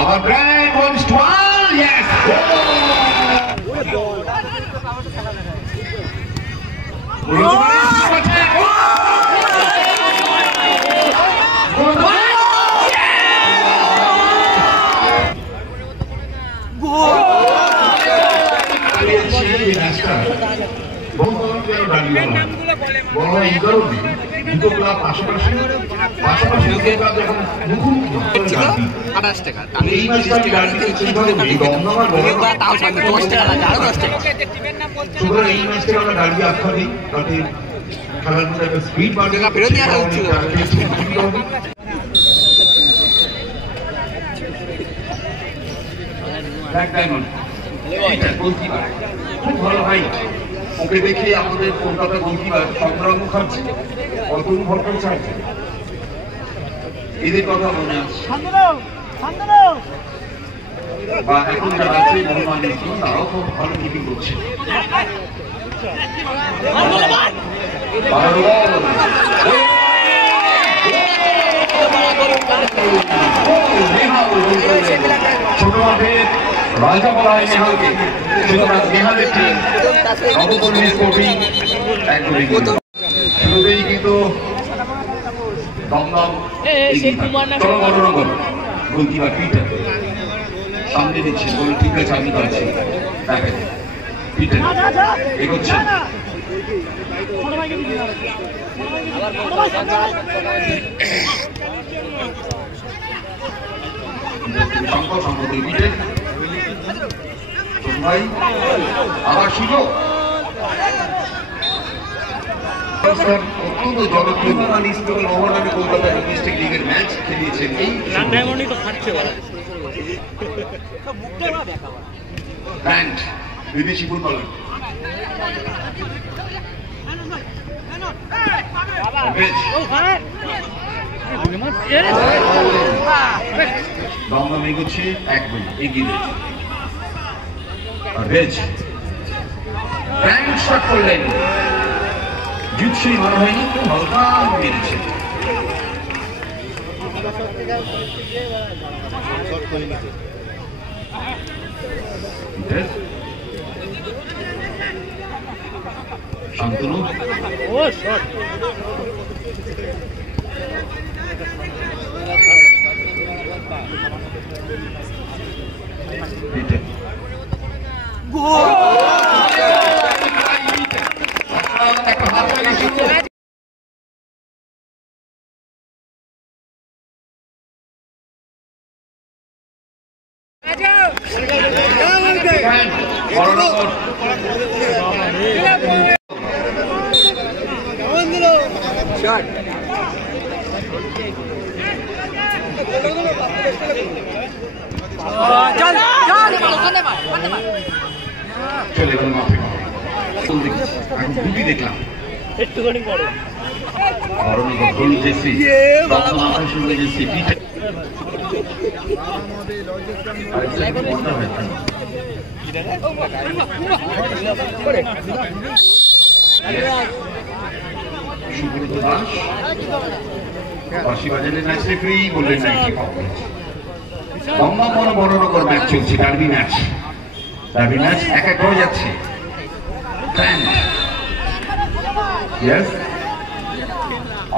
Our brand wants 12. Yes. বড় এই কারণে দুটো ক্লাব পাশাপাশি ক্লাব যখন মুখোমুখি এই ম্যাচটা এই ম্যাচটাকে আমরা ডার্বি আখ্যা দিই তাতে খেলার মধ্যে একটা স্পিড বাড়বে খুব ভালো হাইট ওকে দেখে আমাদের কলকাতা গোলকিপার সংগ্রাম মুখার্জি অতুল ভট্টাচার্য এদের কথা মনে আছে বা এখন যারা আছে মোহাম্মদ ইসলাম তারাও খুব ভালো কিপিং করছে ছোট মাঠের রাজা বলা হয় নেহালকে সুতরাং নেহালের টিম নবকর্মী স্পোর্টিং একদমই শুরুতেই কিন্তু দমদম চলো মনোরঞ্জন গোলকিপার পিটার সামনে দিচ্ছেন বলে ঠিক আছে আমি পাচ্ছি দেখেন পিটার এগোচ্ছেন সংকট সম্পর্কে পিটার ভাই আবার সুযোগ অত্যন্ত জনপ্রিয় নামে কলকাতা ডিস্ট্রিক্ট লিগের ম্যাচ খেলিয়েছেন এই ব্র্যান্ড বিদেশি ফুটবলার দমদম এগোচ্ছে 1-2 এগিয়ে দিয়েছে বেশ ব্যাংক শট করলেন জুৎসই মনে হয়নি খুব হালকা মেরেছে শান্তনু চলে গেল মাঠে দেখলাম একটুখানি পরে সুব্রত দাস বাঁশি বাজালেন ম্যাচ রেফারি বললেন দমদম বড়নগর ম্যাচ চলছে ডার্বি ম্যাচ 1-1 হয়ে যাচ্ছে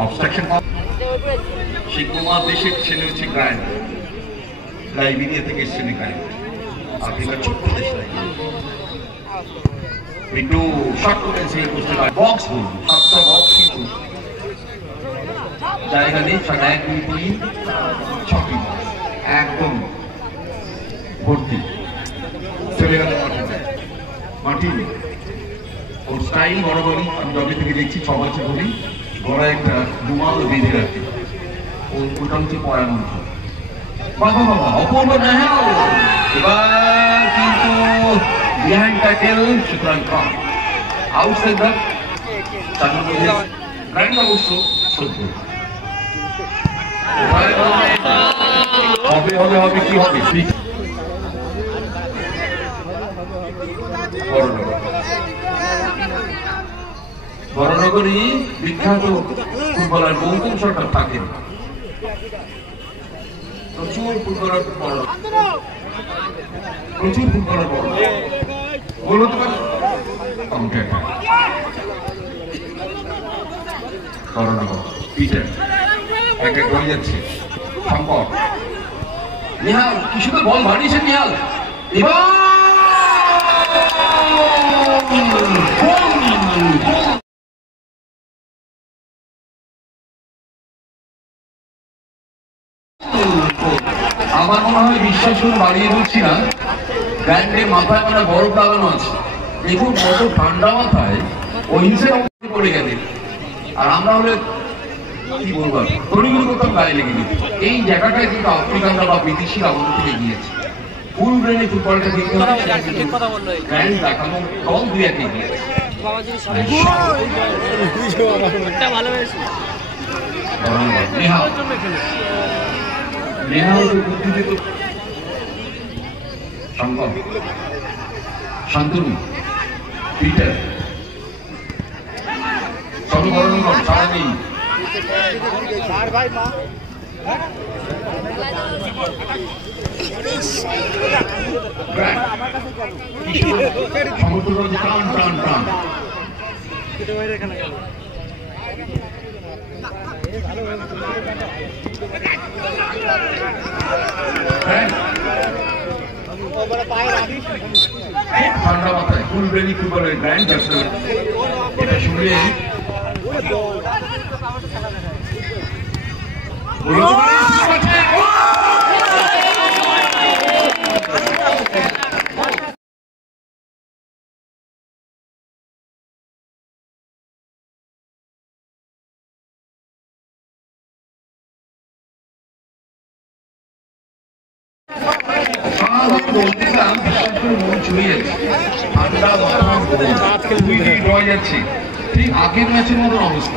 অবস্ট্রাকশন শিবকুমার দেশের ছেলে হচ্ছে গায়ন লাইবেরিয়া থেকে এসছেন গায়ন আফ্রিকার ছোট্ট দেশ একটু শর্ট করেছে বুঝতে পারে বক্স বলুন সবটা বক্স কিন্তু জায়গা নেই 1-2-3 6টি একদম ভর্তি চলে গেল মাটি ওর স্টাইল বরাবরই আমি যবে থেকে দেখছি 6 বছর ধরেই গলায় একটা রুমাল বেঁধে রাখে ওটা হচ্ছে পয়া মন্ত্র বাবা বাবা অপূর্ব নেহাল এবার কিন্তু বিহাইন্ড ট্যাকেল সুতরাং কম আউটসাইড দ্য তার মধ্যে ব্র্যান্ড অবশ্য সত্য হবে হবে হবে কি হবে বড়নগরী বিখ্যাত ফুটবলার গৌতম সরকার থাকেন। প্রচুর ফুটবলার বড়, প্রচুর ফুটবলার বড় বলতে পারেন। বড়নগর পিটার এক এক হয়ে যাচ্ছে। সম্পদ নিহাল কি সুন্দর বল বাড়িয়েছে নিহাল। এবার আমার মনে হয় বিশ্বাস করে বাড়িয়ে বলছি না, ব্যান্ডের মাথায় মানে বরফ লাগানো আছে। দেখুন কত ঠান্ডা মাথায় অহিংসের অবস্থা পড়ে গেলেন। আর আমরা হলে কি বলবো, তড়িগুলো করতাম গায়ে লেগে দিত। এই জায়গাটায় কিন্তু আফ্রিকানরা বা বিদেশিরা আমাদের থেকে গিয়েছে। ফুল ব্রেনে ফুটবলটা দেখতে হবে, ব্র্যান্ড দেখানো দল দুই একে গিয়েছে। শান্তনু পিটার চলো বড়নগর সারা নেই। টান টান টান ঠান্ডা মাথায় ফুল ব্রেনি ফুটবলের ব্র্যান্ড এটা শুনলে বলতেছিলাম মন ছুঁয়ে যাচ্ছে, ঠান্ডা যাচ্ছে। ঠিক আগের ম্যাচের মতন অবস্থা,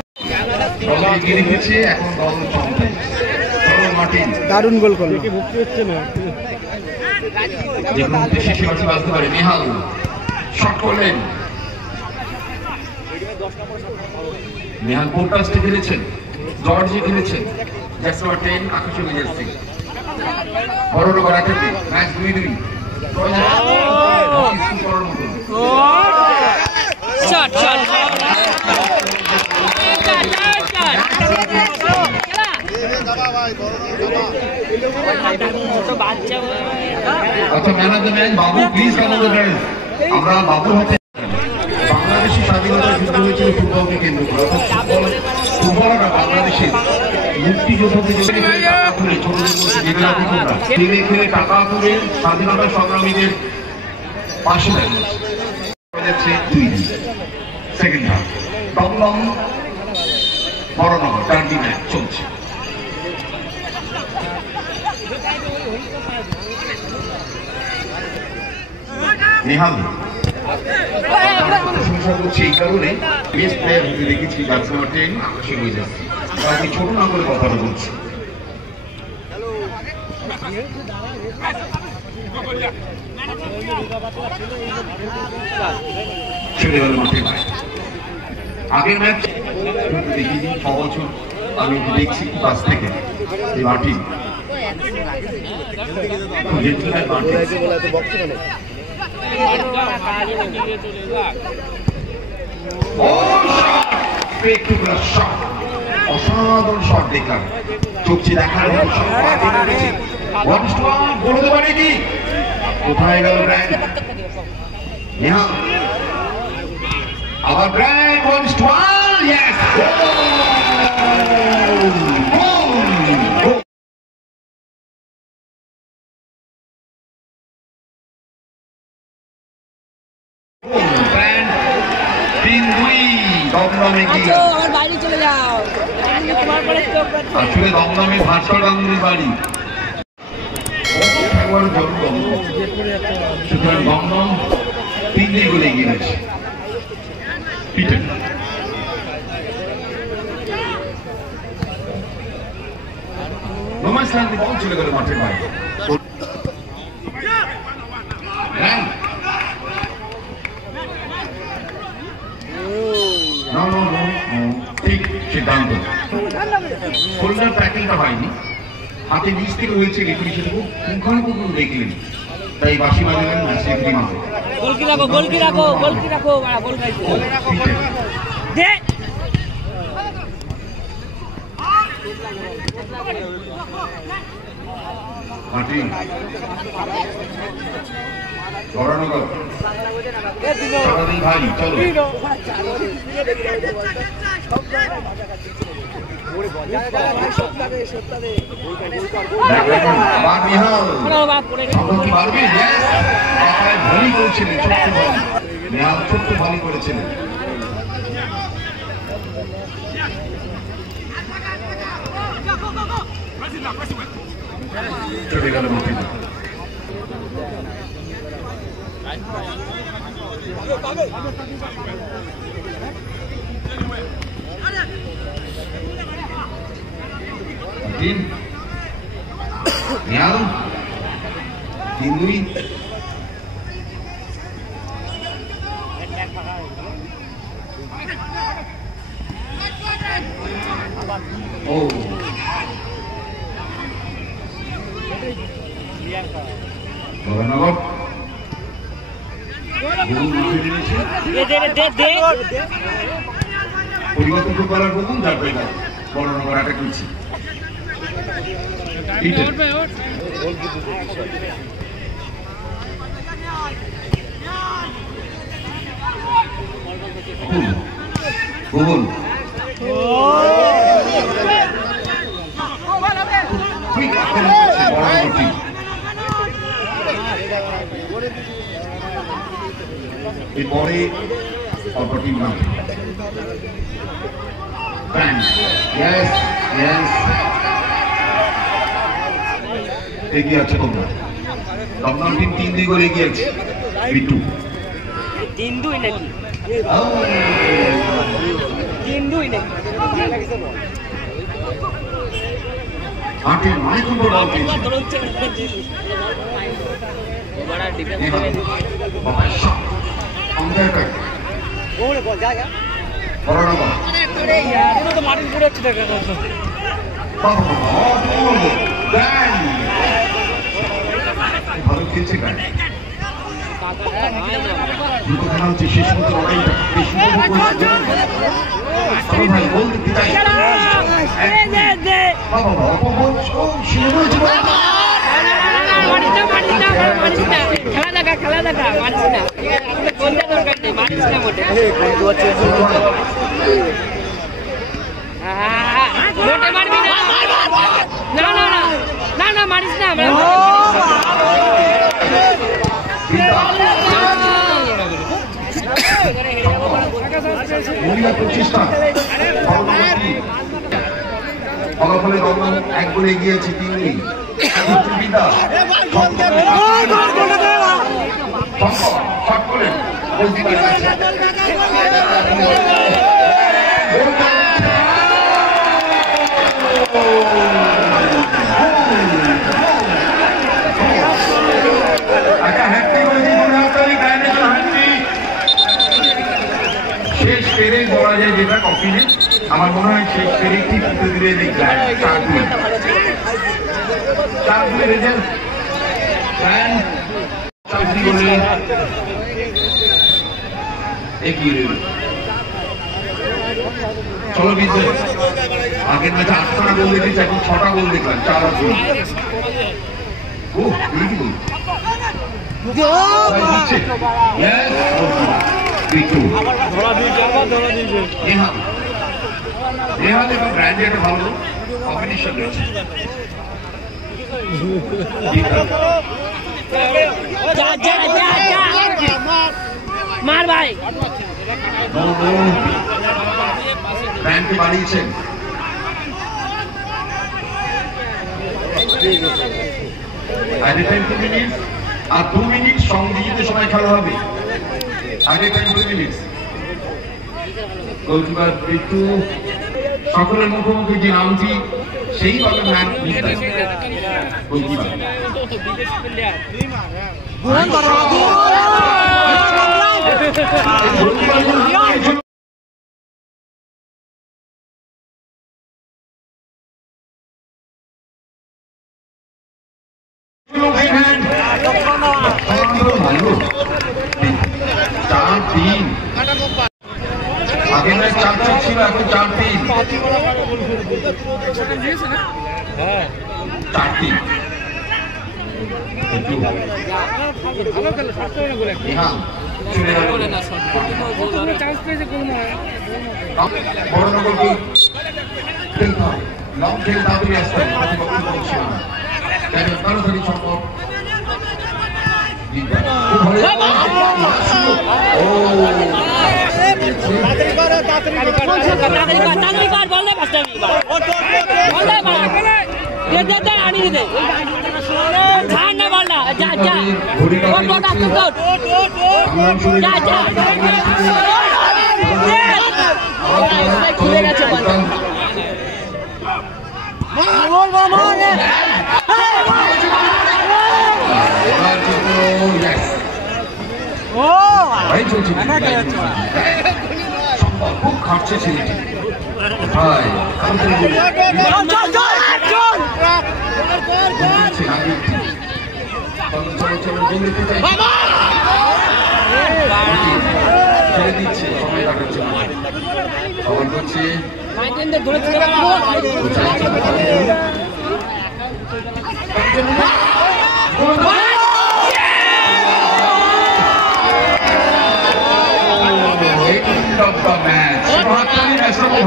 দল এগিয়ে রেখেছে, এখন দল চমকে। মার্টিন দারুণ গোল করলো, যে মুহূর্তে শেষে বাঁচি বাঁচতে পারে। নেহাল শট করলেন, নেহাল পোর্টাসে খেলেছেন, জর্জে খেলেছেন, জ্যাকসন 10 আকাশে বিজয় সিং। বড়নগর আটাতে ম্যাচ 2-2। আচ্ছা man of the match Babu, please come on the dress. আমরা বাবুর হাতে বাংলাদেশের স্বাধীনতার যুদ্ধ হয়েছিল ফুটবলকে কেন্দ্র করে। ফুটবলাররা বাংলাদেশের মুক্তিযোদ্ধাদের খেলে টাকা তুলে স্বাধীনতা সংগ্রামীদের পাশে দাঁড়িয়েছে। 2-2 second half. Dumdum Baranagar derby match চলছে। নেহাল প্রশংসা করছি এই কারণে, বেস্ট প্লেয়ার হতে দেখেছি জ্যাকসন 10 আকাশে হয়ে যাচ্ছে। আমি ছোট না করে কথাটা বলছি। ছেড়ে গেল মাঠে। আগের ম্যাচ দেখিনি, 6 বছর আমি দেখছি কাছ থেকে এই মাটি। অসাধারণ শট দেখলাম, চোখে দেখার বলতে পারে কি কোথায় গেল ব্র্যান্ড। আবার ব্র্যান্ড ওয়ান্স টু ইয়েস আসলে দমদমে ভাস্কর গাঙ্গুলির বাড়ি, সুতরাং দমদম 3 গোলে এগিয়ে গেছে। পিটার নোমাস ল্যান্ড বল চলে গেল মাঠের বাইরে। No, no, no. সিদ্ধান্ত শোল্ডার ট্যাকেলটা হয়নি, হাতে নিচ থেকে হয়েছে, রেফারি সেটুকু পুঙ্খানুপুঙ্খ দেখলেন, তাই বাঁশি বাজালেন ম্যাচ রেফারি মাঠে। মার্টিন বরানগর ভাই চলো ভলি করেছিলেন, ছোট্ট ভলি করেছিলেন। চলে গেল Martin. Martin, Nial, Tinui, oh, Baranovot, পরিবর্তন করার প্রথম যার পেয়ে গেল বরানগর আটক করছে। এরপরে অপরটির নাম এগিয়ে আছে তোমরা, দমদম টিম 3-2 করে এগিয়ে আছে। বিট্টু 3-2 নাকি 3-2 নাকি মাঠের মাইকুন্ড বল পেয়েছে, বড় ডিফেন্স বাবা শট অন দ্য অ্যাটাক ওরে বল যা যা বরানগর আরে यार এটা তো মার্টিন পড়ে আছে দেখা যাচ্ছে। ভালো খেলছে গান, দুটো খেলা হচ্ছে, শেষ পর্যন্ত লড়াইটা বেশ ভাই গোল দিতে চাই। খেলা দেখা মারিস না, কোনটা দরকার নেই, মারিস না মোটে মোটে মারবি না, না না না না মারিস না, ফলাফলে দমদম 1 গোলে এগিয়েছে 3-2। শেষ পেরে বলা যায় যেটা কপিলে, আমার মনে হয় শেষ পেরে ঠিক ধীরে ধীরে 4-2 রেজাল্ট। চলো বিদ্যুৎ আগের ম্যাচে 8টা গোল দেখেছি, এখন 6টা গোল দেখলাম, 4-2। ভালো কম্বিনেশন রয়েছে। মার ভাই ব্যাংকে বাড়িয়েছেন, আগে টাইম 2 মিনিট আর 2 মিনিট সংযোজিত সময় খেলা হবে। আগে টাইম 2 মিনিট। গোলকিপার বিট্টু সকলের মুখোমুখি যে নামটি সেইভাবে ম্যাচ নিতে গোলকিপার 4-3 আগে ম্যাচ 4-6 ছিল, এখন 4-3 4-3 বড়নগরকে খেলতে হয়, লং খেল তাড়াতাড়ি আসতে হবে, প্রতিপক্ষ করছে না, তাই তাড়াতাড়ি সম্ভব। খুলে গেছে খুব খাটছে ছেলেটি, ছেড়ে দিচ্ছে, সময় কাটাচ্ছে, খবর করছে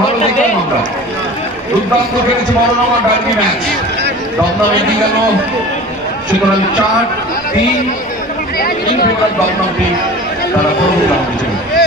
ভালো দেখলাম আমরা, দুর্দান্ত খেলেছে বড়নগর ডার্বি ম্যাচ, দমদম এগিয়ে গেল, সুতরাং 4-3 দমদম টিম তারা পরবর্তী রাউন্ডে চলে।